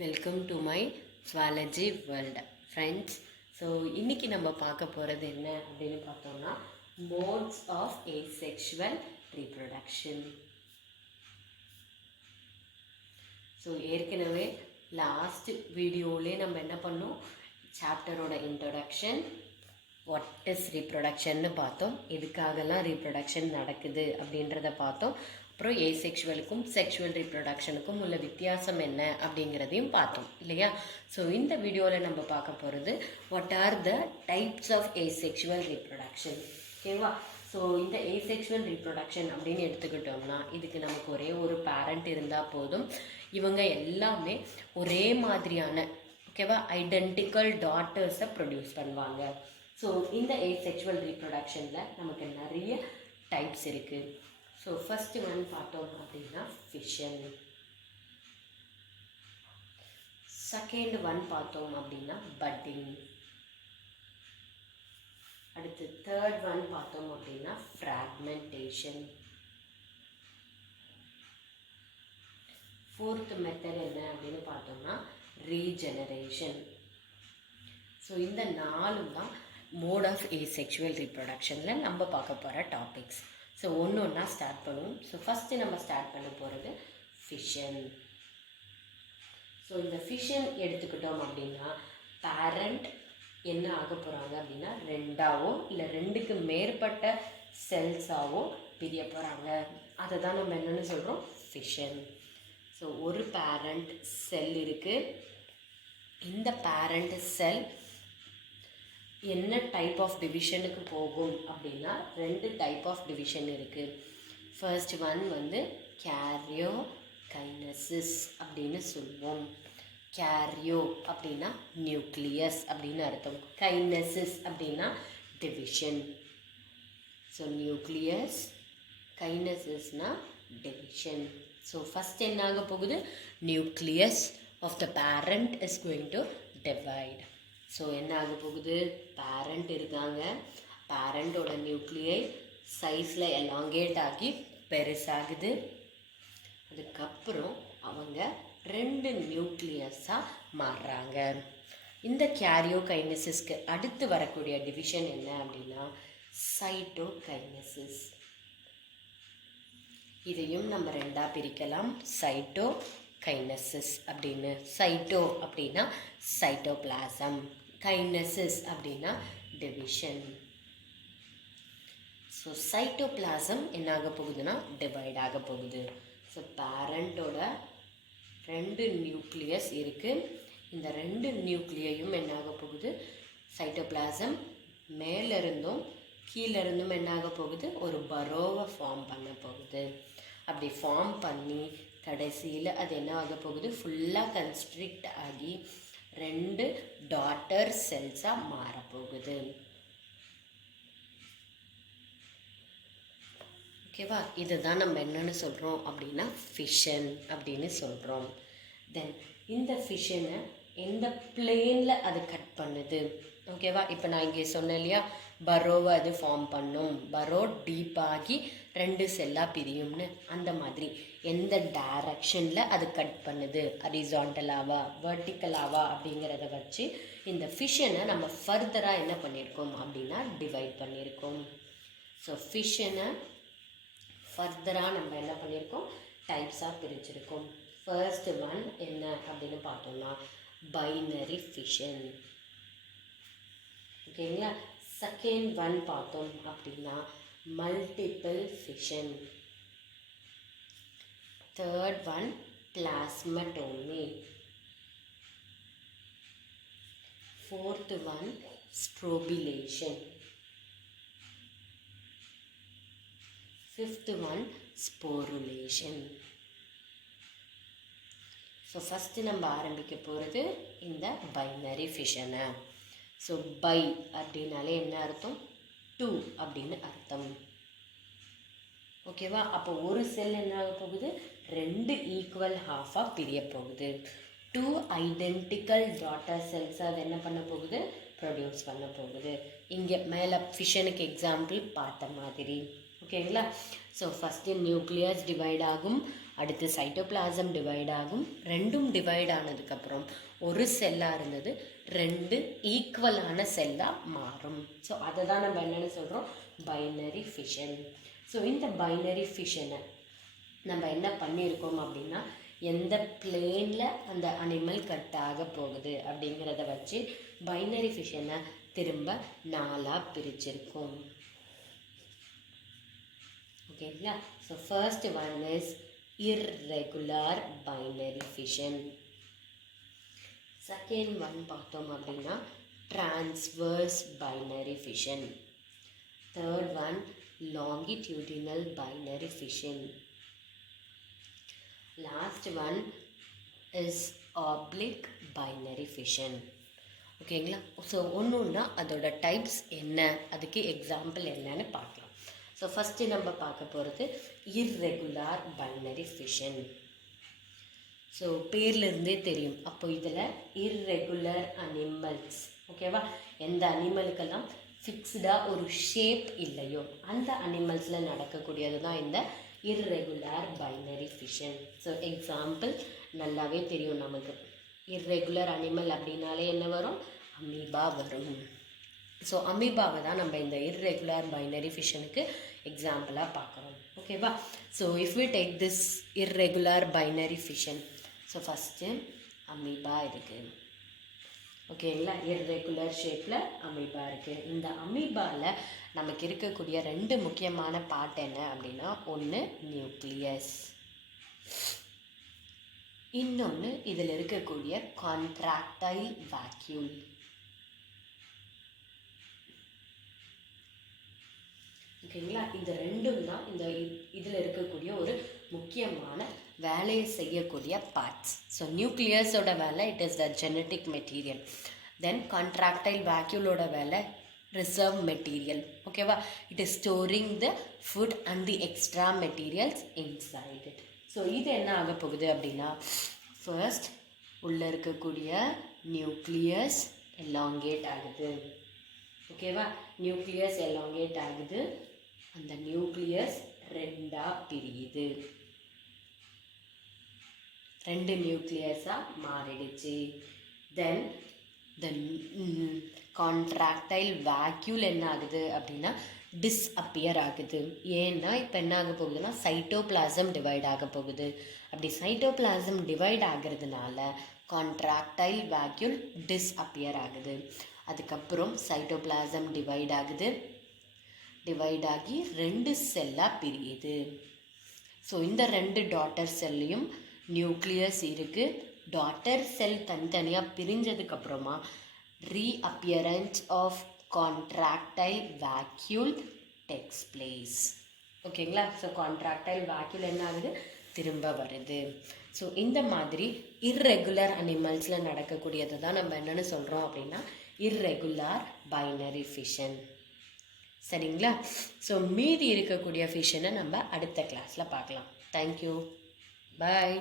Welcome to my zoology world friends. So இன்றைக்கி நம்ம பார்க்க போகிறது என்ன அப்படின்னு பார்த்தோம்னா modes of asexual reproduction. So ஏற்கனவே லாஸ்ட் வீடியோவிலே நம்ம என்ன பண்ணோம், சாப்டரோட இன்ட்ரொடக்ஷன், வாட் இஸ் ரீப்ரொடக்ஷன்னு பார்த்தோம், எதுக்காகலாம் ரீப்ரொடக்ஷன் நடக்குது அப்படின்றத பார்த்தோம். அப்புறம் ஏசெக்ஷுவலுக்கும் செக்ஷுவல் ரீப்ரொடக்ஷனுக்கும் உள்ள வித்தியாசம் என்ன அப்படிங்கிறதையும் பார்த்தோம் இல்லையா. ஸோ இந்த வீடியோவில் நம்ம பார்க்க போகிறது what are the types of asexual reproduction. ஓகேவா. ஸோ இந்த ஏசெக்ஷுவல் ரீப்ரொடக்ஷன் அப்படின்னு எடுத்துக்கிட்டோம்னா இதுக்கு நமக்கு ஒரே ஒரு பேரண்ட் இருந்தால் போதும். இவங்க எல்லாமே ஒரே மாதிரியான ஓகேவா ஐடென்டிக்கல் டாட்டர்ஸை ப்ரொடியூஸ் பண்ணுவாங்க. ஸோ இந்த ஏசெக்ஷுவல் ரீப்ரொடக்ஷனில் நமக்கு நிறைய டைப்ஸ் இருக்குது. ஸோ ஃபஸ்ட்டு ஒன் பார்த்தோம் அப்படின்னா ஃபிஷன். செகண்ட் ஒன் பார்த்தோம் அப்படின்னா பட்டிங். அடுத்து தேர்ட் ஒன் பார்த்தோம் அப்படின்னா ஃப்ராக்மெண்டேஷன். ஃபோர்த் மெத்தட் என்ன அப்படின்னு பார்த்தோம்னா ரீஜெனரேஷன். ஸோ இந்த நாலும் தான் மோட் ஆஃப் ஏசெக்ஷுவல் ரீப்ரொடக்ஷனில் நம்ம பார்க்க போகிற டாபிக்ஸ். ஸோ ஒன்று ஒன்றா ஸ்டார்ட் பண்ணுவோம். ஸோ ஃபஸ்ட்டு நம்ம ஸ்டார்ட் பண்ண போகிறது ஃபிஷன். ஸோ இந்த ஃபிஷன் எடுத்துக்கிட்டோம் அப்படின்னா பேரண்ட் என்ன ஆக போகிறாங்க அப்படின்னா ரெண்டாவோ இல்லை ரெண்டுக்கு மேற்பட்ட செல்ஸாவோ பிரிய போகிறாங்க. அதை தான் நம்ம என்னென்னு சொல்கிறோம், ஃபிஷன். ஸோ ஒரு பேரண்ட் செல் இருக்குது. இந்த பேரண்ட் செல் என்ன டைப் ஆஃப் டிவிஷனுக்கு போகும் அப்படின்னா ரெண்டு டைப் ஆஃப் டிவிஷன் இருக்குது. ஃபர்ஸ்ட் ஒன் வந்து கேரியோ கைனசிஸ் அப்படின்னு சொல்லுவோம். கேரியோ அப்படின்னா நியூக்ளியஸ் அப்படின்னு அர்த்தம், கைனசிஸ் அப்படின்னா டிவிஷன். ஸோ நியூக்ளியஸ், கைனசிஸ்னால் டிவிஷன். ஸோ ஃபஸ்ட் என்ன ஆக போகுது, nucleus of the parent is going to divide. So என்ன ஆக போகுது, பேரண்ட் இருக்காங்க, பேரண்டோட நியூக்ளியை சைஸில் எலாங்கேட் ஆகி பெருசாகுது. அதுக்கப்புறம் அவங்க ரெண்டு நியூக்ளியஸாக மாறுறாங்க. இந்த கேரியோகைனசிஸ்க்கு அடுத்து வரக்கூடிய டிவிஷன் என்ன அப்படின்னா சைட்டோகைனசிஸ். இதையும் நம்ம ரெண்டாக பிரிக்கலாம், சைட்டோ கைனசிஸ் அப்படின்னு. சைட்டோ அப்படின்னா சைட்டோபிளாசம், கைனசிஸ் அப்படின்னா டிவிஷன். ஸோ சைட்டோபிளாசம் என்ன ஆக போகுதுன்னா டிவைட் ஆக போகுது. ஸோ பேரண்டோட ரெண்டு நியூக்ளியஸ் இருக்குது. இந்த ரெண்டு நியூக்ளியையும் என்ன ஆக போகுது, சைட்டோபிளாசம் மேலிருந்தும் கீழிருந்தும் என்ன ஆக போகுது, ஒரு பரோவை ஃபார்ம் பண்ண போகுது. அப்படி ஃபார்ம் பண்ணி கடைசியில் அது என்ன ஆக போகுது, ஃபுல்லாக கன்ஸ்ட்ரிக்ட் ஆகி ரெண்டு டாட்டர் செல்ஸாக மாறப்போகுது. ஓகேவா. இதுதான் நம்ம என்னென்னு சொல்கிறோம் அப்படின்னா ஃபிஷன் அப்படின்னு சொல்கிறோம். தென் இந்த ஃபிஷனை எந்த பிளேனில் அது கட் பண்ணுது, ஓகேவா. இப்போ நான் இங்கே சொன்னேன் இல்லையா, பரோவை அது ஃபார்ம் பண்ணும், பரோ டீப்பாகி ரெண்டு செல்லாக பிரியும்னு. அந்த மாதிரி எந்த டைரக்ஷனில் அது கட் பண்ணுது, ஹரிசாண்டலாவா வெர்டிக்கலாவா அப்படிங்கிறத வச்சு இந்த ஃபிஷனை நம்ம ஃபர்தராக என்ன பண்ணியிருக்கோம் அப்படின்னா டிவைட் பண்ணியிருக்கோம். ஸோ ஃபிஷனை ஃபர்தராக நம்ம என்ன பண்ணியிருக்கோம், டைப்ஸாக பிரிச்சிருக்கோம். ஃபர்ஸ்ட் ஒன் என்ன அப்படின்னு பார்த்தோம்னா பைனரி ஃபிஷன். ஓகேங்களா. செகண்ட் ஒன் பார்த்தோம் அப்படின்னா multiple fission. Third one plasmotomy. Fourth one strobilation. Fifth one sporulation. So first நம்ம ஆரம்பிக்க போகிறது இந்த பைனரி ஃபிஷனை. ஸோ பை அப்படின்னாலே என்ன அர்த்தம், டூ அப்படின்னு அர்த்தம். ஓகேவா. அப்போ ஒரு செல் என்ன ஆக போகுது, ரெண்டு ஈக்குவல் ஹாஃபாக பிரிய போகுது. டூ ஐடென்டிக்கல் டாட்டர் செல்ஸ் அது என்ன பண்ண போகுது, ப்ரொடியூஸ் பண்ண போகுது. இங்கே மேலே ஃபிஷனுக்கு எக்ஸாம்பிள் பார்த்த மாதிரி. ஓகேங்களா? ஸோ ஃபஸ்ட்டு நியூக்ளியஸ் டிவைட் ஆகும், அடுத்து சைட்டோபிளாசம் டிவைட் ஆகும். ரெண்டும் டிவைட் ஆனதுக்கப்புறம் ஒரு செல்லாக இருந்தது 2 ஈக்குவலான செல்லாக மாறும். ஸோ அதை தான் நம்ம என்னென்னு சொல்கிறோம், பைனரி ஃபிஷன். ஸோ இந்த பைனரி ஃபிஷனை நம்ம என்ன பண்ணியிருக்கோம் அப்படின்னா, எந்த பிளேனில் அந்த அனிமல் கட் ஆக போகுது அப்படிங்கிறத வச்சு பைனரி ஃபிஷனை திரும்ப 4ஆக பிரிச்சிருக்கோம். ஓகேங்களா? So first one is irregular binary fission. Second one பார்த்தோம் அப்படின்னா transverse binary fission. Third one longitudinal binary fission. Last one is oblique binary fission. ஓகேங்களா? ஸோ ஒன்றுன்னா அதோட டைப்ஸ் என்ன, அதுக்கு எக்ஸாம்பிள் என்னன்னு பார்க்கலாம். ஸோ ஃபஸ்ட்டு நம்ம பார்க்க போகிறது irregular binary fission. ஸோ பேர்லேருந்தே தெரியும். அப்போ இதில் irregular animals, ஓகேவா, எந்த அனிமலுக்கெல்லாம் ஃபிக்ஸ்டாக ஒரு ஷேப் இல்லையோ அந்த அனிமல்ஸில் நடக்கக்கூடியது தான் இந்த irregular binary fission. So example நல்லாவே தெரியும் நமக்கு. irregular அனிமல் அப்படின்னாலே என்ன வரும், அமீபா வரும். ஸோ அமீபாவை தான் நம்ம இந்த irregular binary ஃபிஷனுக்கு எக்ஸாம்பிளாக பார்க்குறோம். ஓகேவா? So if we take this irregular binary fission, so first amoeba இருக்குது. ஓகேங்களா? irregular ஷேப்பில் அமீபா இருக்குது. இந்த அமீபாவில் நமக்கு இருக்கக்கூடிய 2 முக்கியமான பார்ட் என்ன அப்படின்னா, ஒன்று நியூக்ளியஸ், இன்னொன்று இதில் இருக்கக்கூடிய கான்ட்ராக்டைல் வாக்யூல். ஓகேங்களா? இந்த ரெண்டும் தான் இந்த இதில் இருக்கக்கூடிய ஒரு முக்கியமான வேலையை செய்யக்கூடிய பார்ட்ஸ். ஸோ நியூக்ளியஸோட வேலை it is the genetic material. Then contractile வேக்யூலோட வேலை ரிசர்வ் மெட்டீரியல். ஓகேவா? It is storing the food and the extra materials inside it. So இது என்ன ஆக போகுது அப்படின்னா, ஃபர்ஸ்ட் உள்ளே இருக்கக்கூடிய நியூக்ளியஸ் எலாங்கேட் ஆகுது. ஓகேவா? நியூக்ளியஸ் எலாங்கேட் ஆகுது, அந்த நியூக்ளியஸ் 2ஆக பிரியுது, 2 நியூக்ளியஸாக மாறிடுச்சு. தென் த கான்ட்ராக்டைல் வேக்யூல் என்ன ஆகுது அப்படின்னா டிஸ்அப்பியர் ஆகுது. ஏன்னா இப்போ என்ன ஆக போகுதுன்னா சைட்டோபிளாசம் டிவைட் ஆக போகுது. அப்படி சைட்டோபிளாசம் டிவைட் ஆகிறதுனால கான்ட்ராக்டைல் வேக்யூல் டிஸ்அப்பியர் ஆகுது. அதுக்கப்புறம் சைட்டோபிளாசம் டிவைட் ஆகுது, டிவைட் ஆகி 2 செல்லாக பிரியுது. ஸோ இந்த 2 டாட்டர் செல்லையும் நியூக்ளியஸ் இருக்குது. டாட்டர் செல் தனித்தனியாக பிரிஞ்சதுக்கப்புறமா reappearance of contractile vacuole takes place. ஓகேங்களா? ஸோ கான்ட்ராக்டைல் வேக்யூல் என்ன ஆகுது, திரும்ப வருது. ஸோ இந்த மாதிரி irregular அனிமல்ஸில் நடக்கக்கூடியதை தான் நம்ம என்னென்னு சொல்கிறோம் அப்படின்னா irregular binary fission. சரிங்களா? ஸோ மீதி இருக்கக்கூடிய ஃபிஷனை நம்ம அடுத்த கிளாஸில் பார்க்கலாம். தேங்க்யூ, பாய்.